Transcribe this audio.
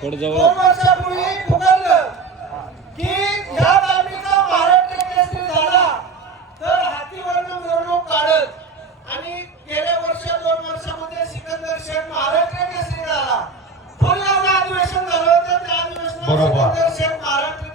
थोडं 2 जवळ वर्षापूर्वी पुकारलं की या तालमीचा महाराष्ट्र केसरी झाला तर हातीवरनं मिरवणूक काढत आणि गेल्या 2 वर्षामध्ये सिकंदर शेख महाराष्ट्र केसरी झाला. फुल अधिवेशन झालं होतं त्या अधिवेशनात सिकंदर शेख महाराष्ट्र